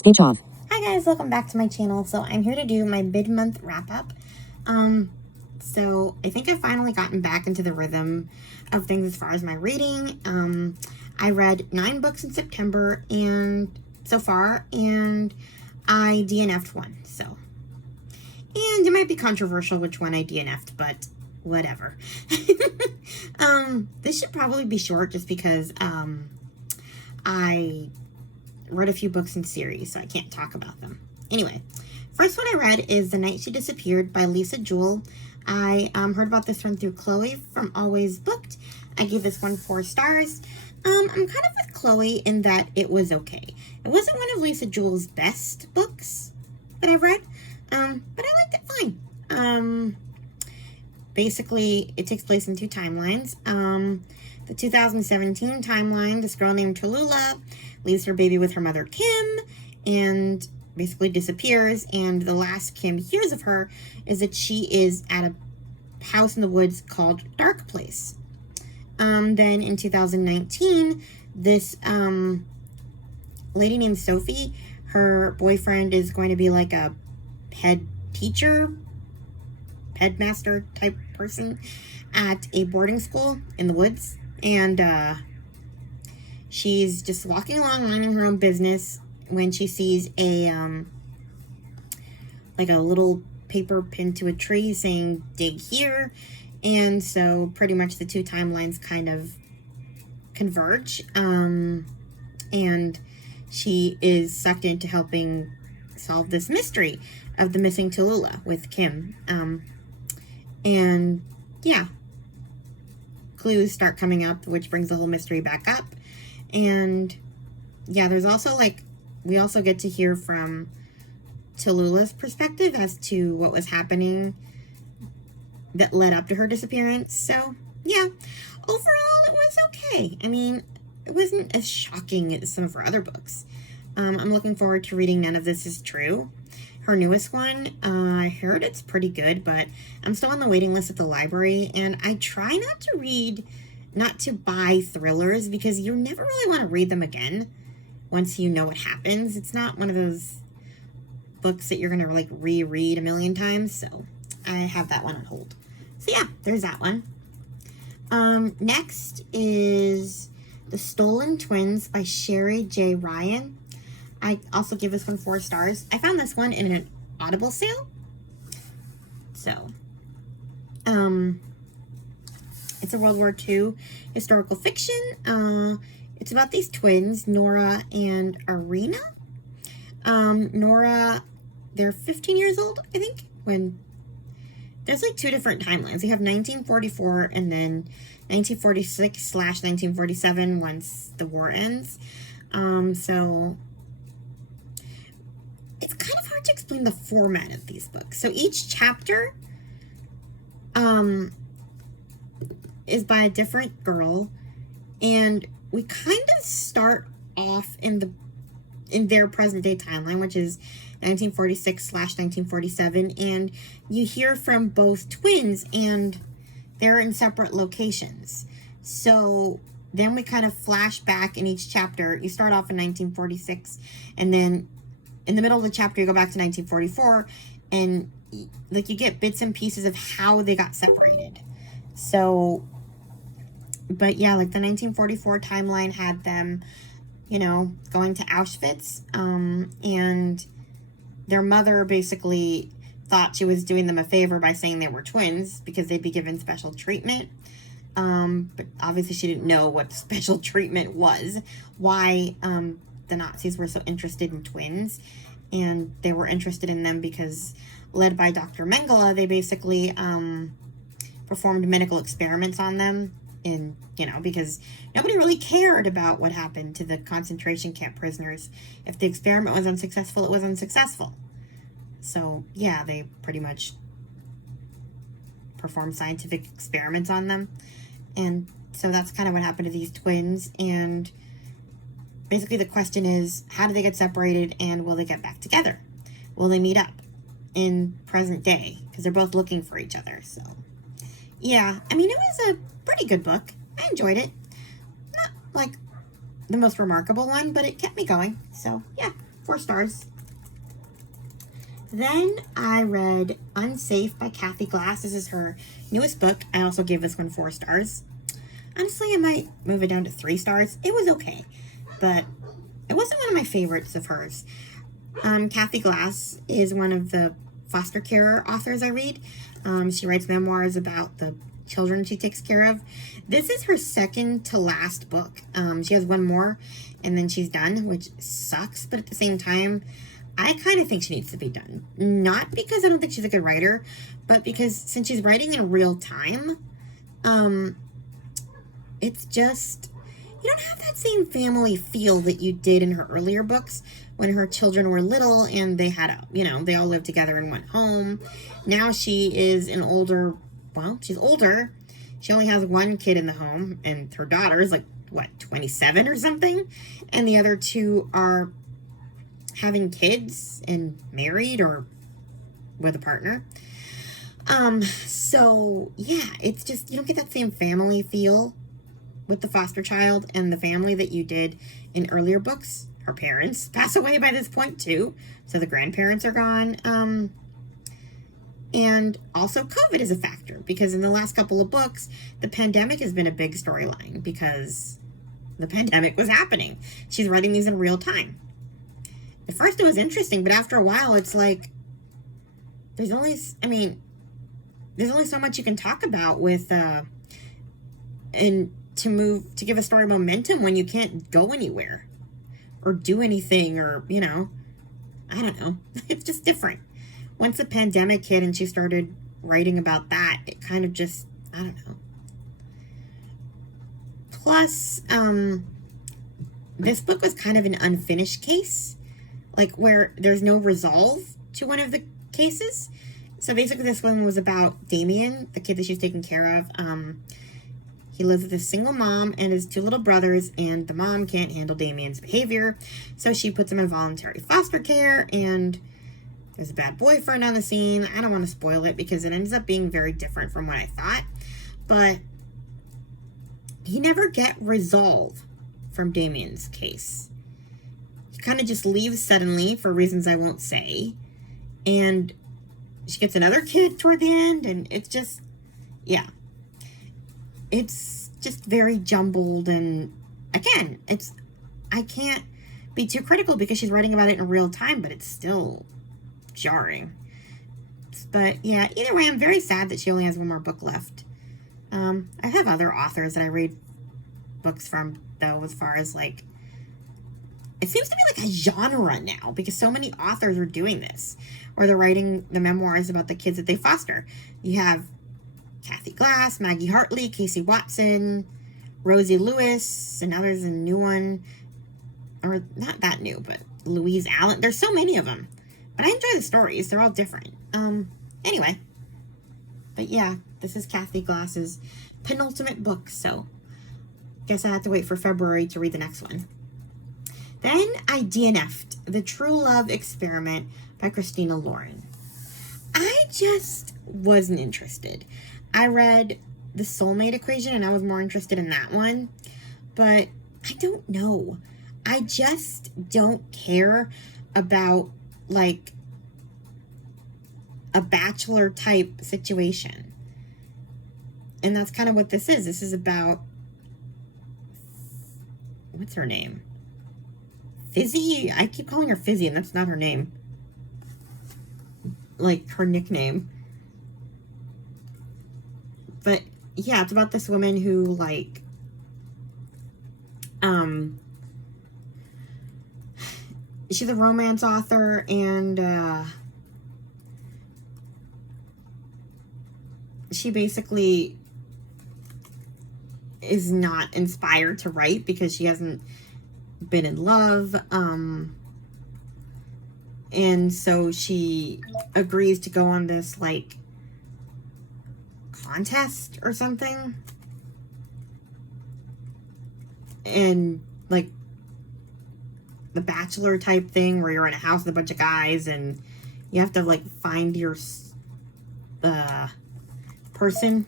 Speech off. Hi guys, welcome back to my channel. So I'm here to do my mid-month wrap-up. So I think I've finally gotten back into the rhythm of things as far as my reading. I read 9 books in September and so far, and I DNF'd one. So, and it might be controversial which one I DNF'd, but whatever. This should probably be short just because I read a few books in series, so I can't talk about them. Anyway, first one I read is The Night She Disappeared by Lisa Jewell. I heard about this one through Chloe from Always Booked. I gave this one 4 stars. I'm kind of with Chloe in that it was okay. It wasn't one of Lisa Jewell's best books that I've read, but I liked it fine. Basically, it takes place in 2 timelines. The 2017 timeline, this girl named Tallulah leaves her baby with her mother Kim and basically disappears, and the last Kim hears of her is that she is at a house in the woods called Dark Place. Then in 2019, this lady named Sophie, her boyfriend is going to be like a head teacher, headmaster type person at a boarding school in the woods, and she's just walking along minding her own business when she sees a like a little paper pinned to a tree saying dig here, and so pretty much the 2 timelines kind of converge, and she is sucked into helping solve this mystery of the missing Tallulah with Kim. And yeah, clues start coming up, which brings the whole mystery back up. And yeah, there's also we also get to hear from Tallulah's perspective as to what was happening that led up to her disappearance. So yeah, overall it was okay. I mean, it wasn't as shocking as some of her other books. I'm looking forward to reading None of This Is True, her newest one. I heard it's pretty good, but I'm still on the waiting list at the library, and I try not to buy thrillers because you never really want to read them again once you know what happens. It's not one of those books that you're going to reread a million times, so I have that one on hold. So yeah, there's that one. Next is The Stolen Twins by Sherry J. Ryan. I also give this one 4 stars. I found this one in an Audible sale. So, it's a World War II historical fiction. It's about these twins, Nora and Irina. Nora, they're 15 years old, I think, when there's 2 different timelines. You have 1944 and then 1946/1947 once the war ends. So it's kind of hard to explain the format of these books. So each chapter is by a different girl, and we kind of start off in their present day timeline, which is 1946/1947, and you hear from both twins, and they're in separate locations. So then we kind of flash back in each chapter. You start off in 1946, and then in the middle of the chapter you go back to 1944, and you get bits and pieces of how they got separated. So, but yeah, the 1944 timeline had them, going to Auschwitz, and their mother basically thought she was doing them a favor by saying they were twins because they'd be given special treatment. But obviously she didn't know what special treatment was, why the Nazis were so interested in twins, and they were interested in them because, led by Dr. Mengele, they basically performed medical experiments on them, and because nobody really cared about what happened to the concentration camp prisoners. If the experiment was unsuccessful, it was unsuccessful. So yeah, they pretty much performed scientific experiments on them, and so that's kind of what happened to these twins. And basically the question is, how do they get separated, and will they get back together? Will they meet up in present day? Because they're both looking for each other. So yeah, I mean, it was a pretty good book. I enjoyed it. Not the most remarkable one, but it kept me going. So yeah, 4 stars. Then I read Unsafe by Kathy Glass. This is her newest book. I also gave this one 4 stars. Honestly, I might move it down to 3 stars. It was okay, but it wasn't one of my favorites of hers. Kathy Glass is one of the foster care authors I read. She writes memoirs about the children she takes care of. This is her second to last book. She has one more and then she's done, which sucks, but at the same time, I kind of think she needs to be done. Not because I don't think she's a good writer, but because since she's writing in real time, it's just, you don't have that same family feel that you did in her earlier books when her children were little and they had they all lived together in one home. Now she is she's older. She only has one kid in the home and her daughter is 27 or something. And the other 2 are having kids and married or with a partner. So yeah, it's just, you don't get that same family feel with the foster child and the family that you did in earlier books. Her parents pass away by this point too, so the grandparents are gone. And also COVID is a factor because in the last couple of books, the pandemic has been a big storyline because the pandemic was happening. She's writing these in real time. At first it was interesting, but after a while it's like, there's only so much you can talk about with, and to give a story momentum when you can't go anywhere or do anything or, I don't know. It's just different. Once the pandemic hit and she started writing about that, it kind of just, I don't know. Plus, this book was kind of an unfinished case, where there's no resolve to one of the cases. So basically this one was about Damien, the kid that she's taking care of. He lives with a single mom and his 2 little brothers, and the mom can't handle Damien's behavior, so she puts him in voluntary foster care, and there's a bad boyfriend on the scene. I don't want to spoil it because it ends up being very different from what I thought, but he never get resolve from Damien's case. He kind of just leaves suddenly for reasons I won't say, and she gets another kid toward the end, and it's just, yeah. It's just very jumbled, and again, I can't be too critical because she's writing about it in real time, but it's still jarring. But yeah, either way, I'm very sad that she only has one more book left. I have other authors that I read books from, though, as far as it seems to be a genre now because so many authors are doing this, or they're writing the memoirs about the kids that they foster. You have Kathy Glass, Maggie Hartley, Casey Watson, Rosie Lewis, and now there's a new one, or not that new, but Louise Allen. There's so many of them, but I enjoy the stories. They're all different. Anyway, but yeah, this is Kathy Glass's penultimate book, so guess I have to wait for February to read the next one. Then I DNF'd The True Love Experiment by Christina Lauren. I just wasn't interested. I read The Soulmate Equation and I was more interested in that one, but I don't know. I just don't care about a bachelor type situation. And that's kind of what this is. This is about, what's her name? Fizzy? I keep calling her Fizzy and that's not her name. Her nickname. But yeah, it's about this woman who she's a romance author, and she basically is not inspired to write because she hasn't been in love, and so she agrees to go on this contest or something, and the Bachelor type thing where you're in a house with a bunch of guys and you have to find your person.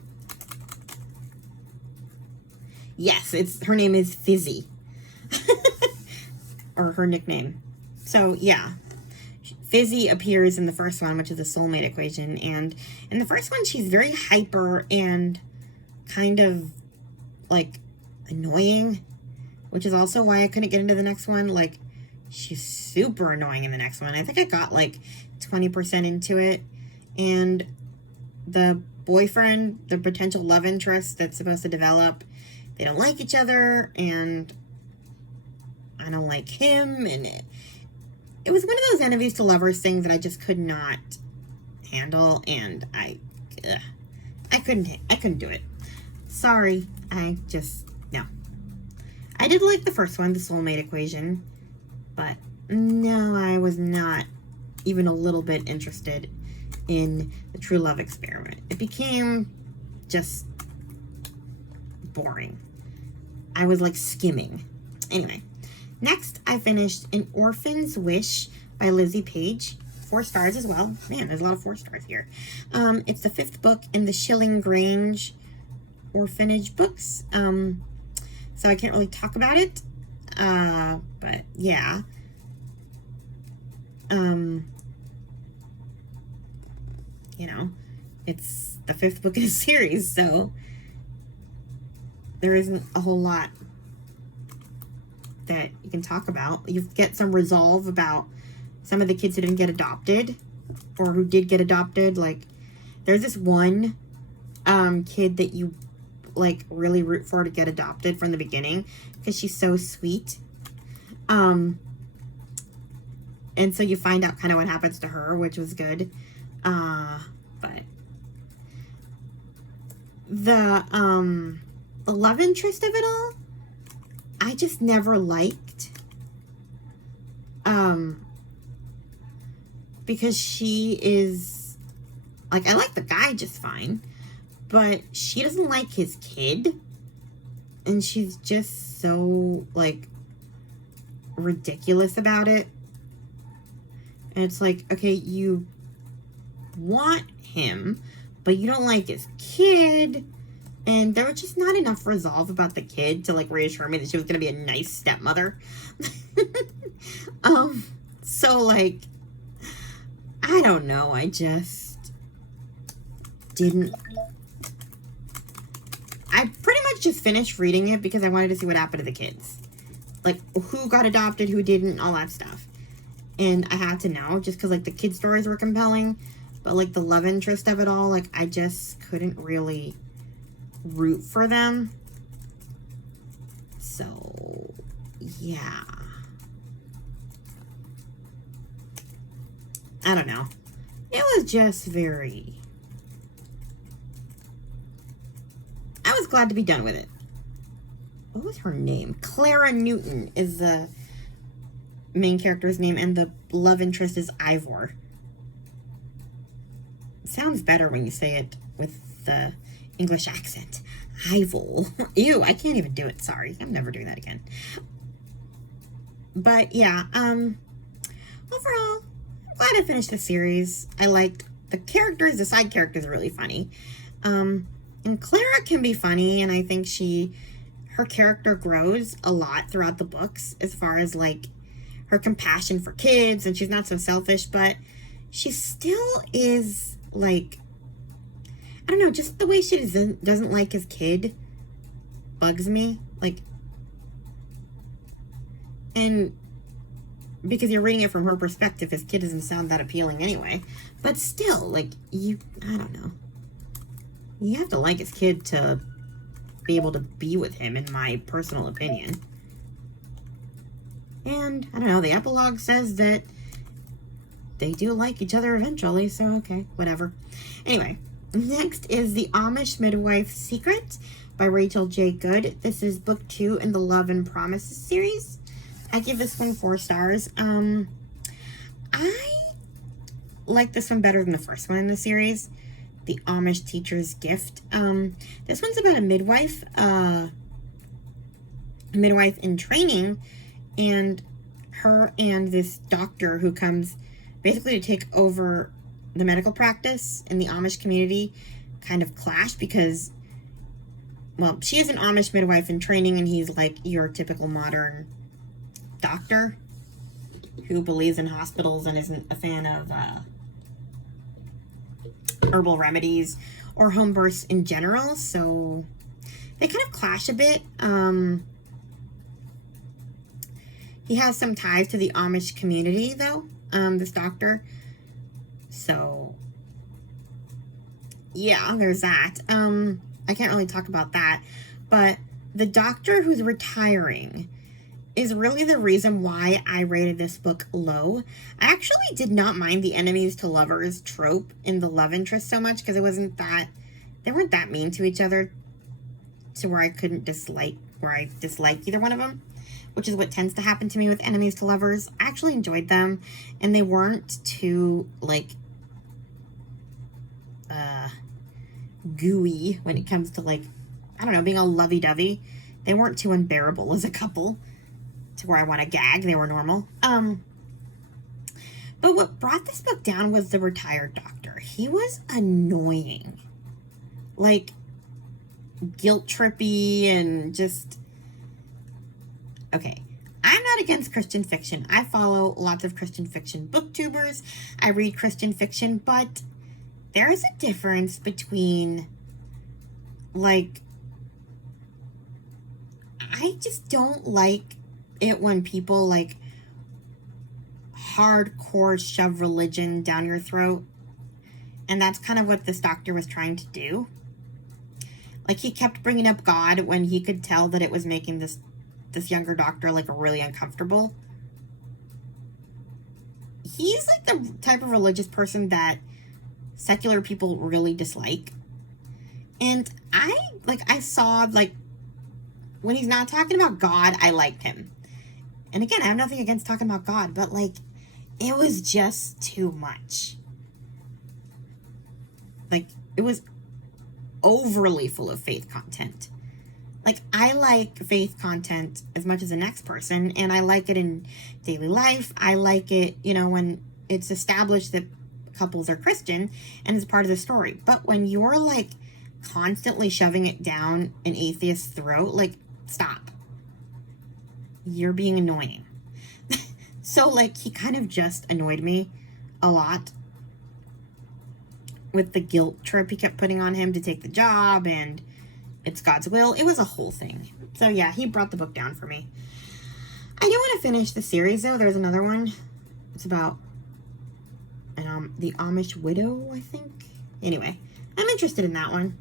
Yes, her name is Fizzy. Or her nickname. So, yeah. Fizzy appears in the first one, which is the soulmate equation. And in the first one, she's very hyper and kind of, like, annoying. Which is also why I couldn't get into the next one. Like, she's super annoying in the next one. I think I got, like, 20% into it. And the boyfriend, the potential love interest that's supposed to develop, they don't like each other. And I don't like him. And it was one of those enemies to lovers things that I just could not handle. And I couldn't do it. Sorry. No. I did like the first one, the soulmate equation, but no, I was not even a little bit interested in the true love experiment. It became just boring. I was like skimming. Anyway, next I finished An Orphan's Wish by Lizzie Page. 4 stars as well. Man, there's a lot of 4 stars here. It's the 5th book in the Shilling Grange orphanage books. So I can't really talk about it. But yeah. You know, it's the 5th book in a series, so there isn't a whole lot that you can talk about. You get some resolve about some of the kids who didn't get adopted or who did get adopted. Like, there's this one kid that you like really root for to get adopted from the beginning because she's so sweet. And so you find out kind of what happens to her, which was good. But the love interest of it all, I just never liked. Because she is, like, I like the guy just fine, but she doesn't like his kid, and she's just so, like, ridiculous about it. And it's like, okay, you want him, but you don't like his kid. And there was just not enough resolve about the kid to, like, reassure me that she was going to be a nice stepmother. So, like, I don't know. I just didn't. I pretty much just finished reading it because I wanted to see what happened to the kids. Like, who got adopted, who didn't, all that stuff. And I had to know just because, like, the kid stories were compelling. But, like, the love interest of it all, like, I just couldn't really root for them. So, yeah. I don't know. It was just very... I was glad to be done with it. What was her name? Clara Newton is the main character's name, and the love interest is Ivor. It sounds better when you say it with the English accent. Ivor. Ew, I can't even do it. Sorry. I'm never doing that again. But yeah, overall, I'm glad I finished the series. I liked the characters. The side characters are really funny. And Clara can be funny, and I think her character grows a lot throughout the books as far as, like, her compassion for kids, and she's not so selfish, but she still is, like, I don't know, just the way she doesn't like his kid bugs me. Like, and because you're reading it from her perspective, his kid doesn't sound that appealing anyway. But still, like, I don't know. You have to like his kid to be able to be with him, in my personal opinion. And, I don't know, the epilogue says that they do like each other eventually, so okay, whatever. Anyway, next is The Amish Midwife's Secret by Rachel J. Good. This is book 2 in the Love and Promises series. I give this one 4 stars. I like this one better than the first one in the series. The Amish Teacher's Gift. This one's about a midwife in training, and her and this doctor who comes basically to take over the medical practice in the Amish community kind of clash because, well, she is an Amish midwife in training, and he's like your typical modern doctor. who believes in hospitals and isn't a fan of herbal remedies or home births in general. So they kind of clash a bit. He has some ties to the Amish community, though, this doctor. So, yeah, there's that. I can't really talk about that. But the doctor who's retiring is really the reason why I rated this book low. I actually did not mind the enemies to lovers trope in the love interest so much, because they weren't that mean to each other to where I dislike either one of them, which is what tends to happen to me with enemies to lovers. I actually enjoyed them, and they weren't too, like, gooey when it comes to, like, I don't know, being all lovey-dovey. They weren't too unbearable as a couple to where I want to gag. They were normal. But what brought this book down was the retired doctor. He was annoying. Like, guilt trippy and just... Okay, I'm not against Christian fiction. I follow lots of Christian fiction booktubers. I read Christian fiction, but there is a difference between, like, I just don't like it when people, like, hardcore shove religion down your throat. And that's kind of what this doctor was trying to do. Like, he kept bringing up God when he could tell that it was making this younger doctor, like, really uncomfortable. He's, like, the type of religious person that secular people really dislike. And I saw, like, when he's not talking about God, I liked him. And again, I have nothing against talking about God, but, like, it was just too much. Like, it was overly full of faith content. Like, I like faith content as much as the next person, and I like it in daily life. I like it, you know, when it's established that couples are Christian and it's part of the story. But when you're, like, constantly shoving it down an atheist's throat, like, stop. You're being annoying. So, like, he kind of just annoyed me a lot with the guilt trip he kept putting on him to take the job, and it's God's will. It was a whole thing. So, yeah, he brought the book down for me. I do want to finish the series, though. There's another one. It's about the Amish widow, I think. Anyway, I'm interested in that one.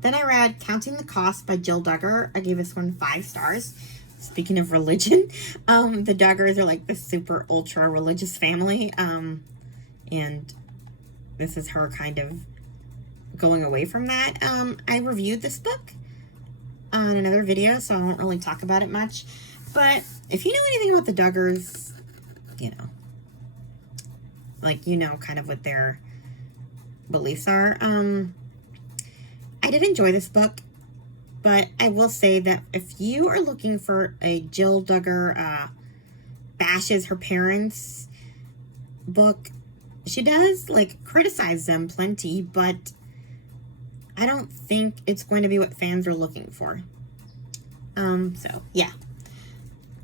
Then I read Counting the Cost by Jill Duggar. I gave this one 5 stars. Speaking of religion, the Duggars are like the super ultra religious family. And this is her kind of going away from that. I reviewed this book on another video, so I won't really talk about it much. But if you know anything about the Duggars, you know, like, you know, kind of what their beliefs are. I did enjoy this book, but I will say that if you are looking for a Jill Duggar bashes her parents book, she does, like, criticize them plenty, but I don't think it's going to be what fans are looking for. So, yeah.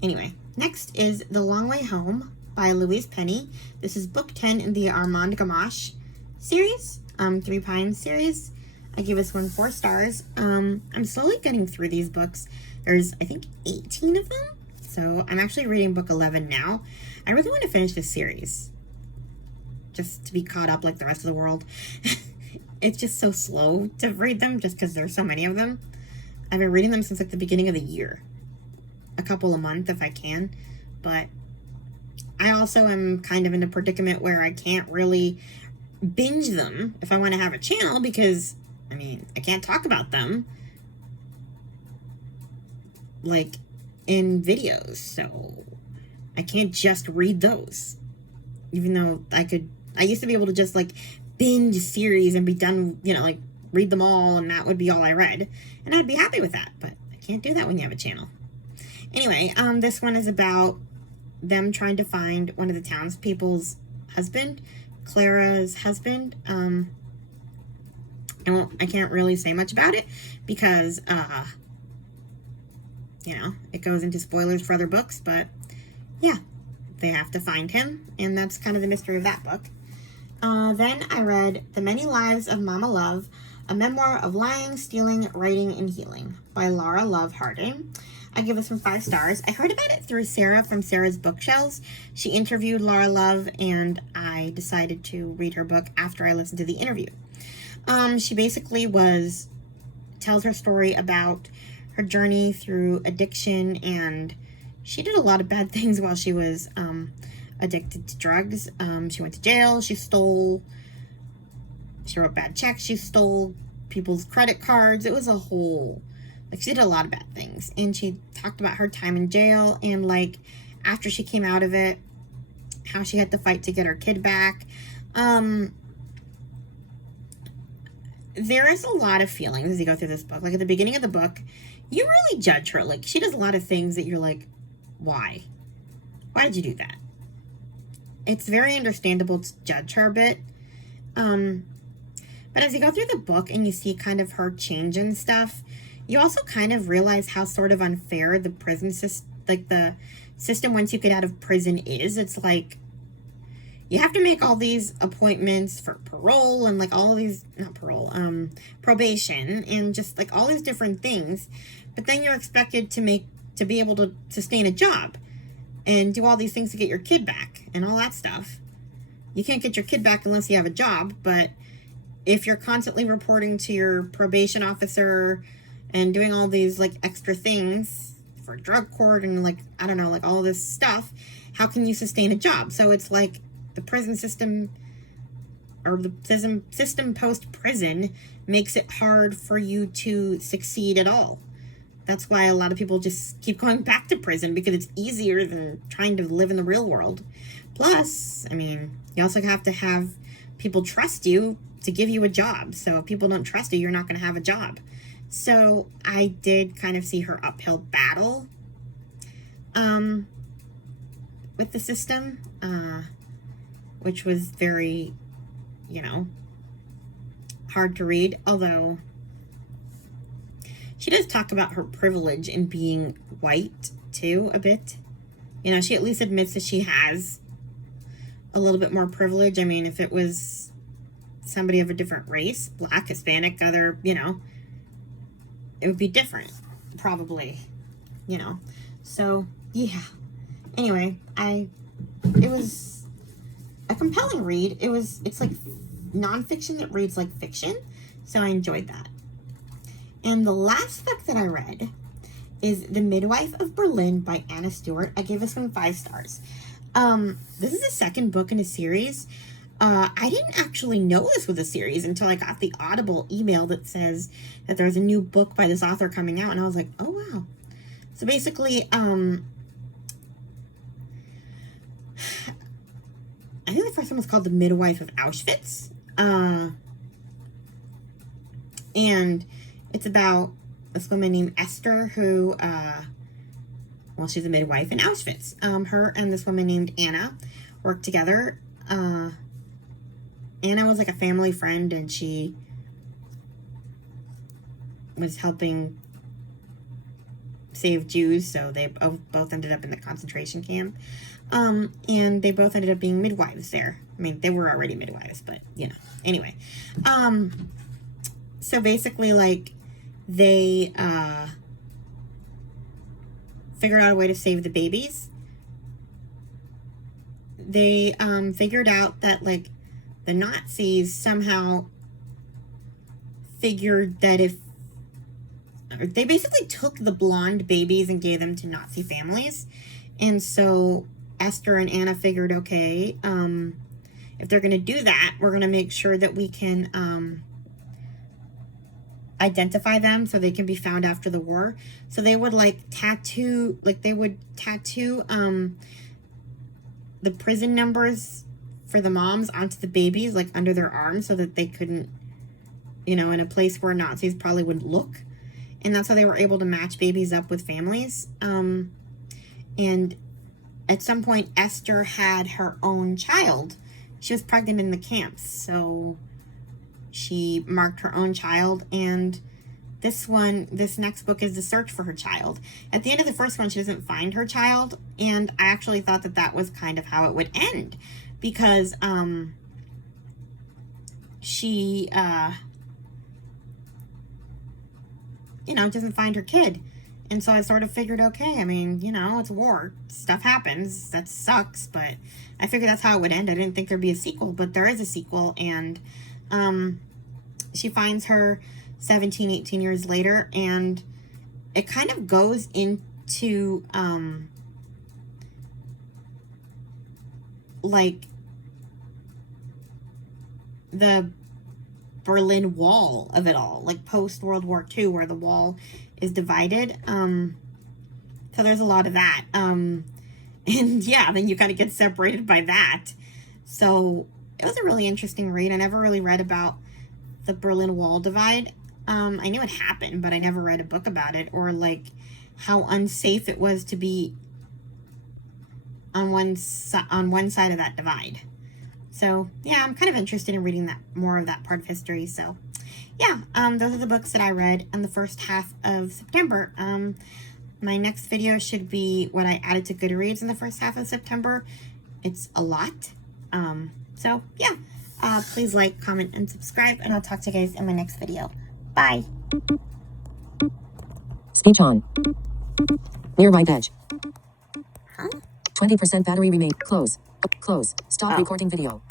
Anyway, next is The Long Way Home by Louise Penny. This is book 10 in the Armand Gamache series, Three Pines series. I give this one 4 stars. I'm slowly getting through these books. There's, I think, 18 of them. So I'm actually reading book 11 now. I really want to finish this series, just to be caught up like the rest of the world. It's just so slow to read them, just because there's so many of them. I've been reading them since, like, the beginning of the year. A couple a month if I can. But I also am kind of in a predicament where I can't really binge them if I want to have a channel, because, I mean, I can't talk about them, like, in videos, so I can't just read those. Even though I used to be able to just, like, binge series and be done, you know, like, read them all, and that would be all I read. And I'd be happy with that, but I can't do that when you have a channel. Anyway, this one is about them trying to find one of the townspeople's husband, Clara's husband. I can't really say much about it because, you know, it goes into spoilers for other books, but yeah, they have to find him, and that's kind of the mystery of that book. Then I read The Many Lives of Mama Love, a memoir of lying, stealing, writing, and healing by Laura Love Harding. I give this one 5 stars. I heard about it through Sarah from Sarah's Bookshelves. She interviewed Laura Love, and I decided to read her book after I listened to the interview. She basically tells her story about her journey through addiction, and she did a lot of bad things while she was addicted to drugs. She went to jail, she wrote bad checks, she stole people's credit cards. It was a whole, she did a lot of bad things. And she talked about her time in jail and, after she came out of it, how she had to fight to get her kid back. There is a lot of feelings as you go through this book. At the beginning of the book, you really judge her. She does a lot of things that you're like, why? Why did you do that? It's very understandable to judge her a bit. But as you go through the book and you see kind of her change and stuff, you also kind of realize how sort of unfair the prison system, the system once you get out of prison is. It's you have to make all these appointments for parole and all of these, not parole, probation and just all these different things. But then you're expected to be able to sustain a job and do all these things to get your kid back and all that stuff. You can't get your kid back unless you have a job, but if you're constantly reporting to your probation officer and doing all these extra things for drug court and I don't know, all this stuff, how can you sustain a job? So it's the prison system, or the system post-prison, makes it hard for you to succeed at all. That's why a lot of people just keep going back to prison, because it's easier than trying to live in the real world. Plus, you also have to have people trust you to give you a job. So if people don't trust you, you're not going to have a job. So I did kind of see her uphill battle with the system, which was very, hard to read. Although she does talk about her privilege in being white too, a bit. She at least admits that she has a little bit more privilege. If it was somebody of a different race, Black, Hispanic, other, it would be different, probably, So, yeah. Anyway, it was a compelling read. It's nonfiction that reads like fiction, so I enjoyed that. And the last book that I read is The Midwife of Berlin by Anna Stewart. I gave this one 5 stars. This is the second book in a series. I didn't actually know this was a series until I got the Audible email that says that there's a new book by this author coming out, and I was like, oh wow. So basically, I think the first one was called The Midwife of Auschwitz. And it's about this woman named Esther who, she's a midwife in Auschwitz. Her and this woman named Anna worked together. Anna was a family friend, and she was helping save Jews, so they both ended up in the concentration camp. And they both ended up being midwives there. They were already midwives, but, Anyway. So basically, they figured out a way to save the babies. They figured out that, the Nazis somehow figured that they basically took the blonde babies and gave them to Nazi families. And so Esther and Anna figured, okay, if they're going to do that, we're going to make sure that we can identify them so they can be found after the war. So they would tattoo the prison numbers for the moms onto the babies, under their arms, so that they couldn't, in a place where Nazis probably wouldn't look. And that's how they were able to match babies up with families. And at some point, Esther had her own child. She was pregnant in the camps, so she marked her own child, and this next book is The Search for Her Child. At the end of the first one, she doesn't find her child, and I actually thought that that was kind of how it would end, because she you know, doesn't find her kid. And so I sort of figured, okay, I mean, you know, it's war, stuff happens, that sucks, but I figured that's how it would end. I didn't think there'd be a sequel, but there is a sequel, and she finds her 17, 18 years later, and it kind of goes into, like, the Berlin Wall of it all, like post-World War II, where the wall is divided. So there's a lot of that. And yeah, then you kind of get separated by that. So it was a really interesting read. I never really read about the Berlin Wall divide. I knew it happened, but I never read a book about it, or like how unsafe it was to be on one side of that divide. So yeah, I'm kind of interested in reading that more of that part of history. So yeah, those are the books that I read in the first half of September. My next video should be what I added to Goodreads in the first half of September. It's a lot. So yeah, please like, comment, and subscribe, and I'll talk to you guys in my next video. Bye. Speech on. Near right edge. Huh? 20% battery remain. Close. Close. Stop Oh. recording video.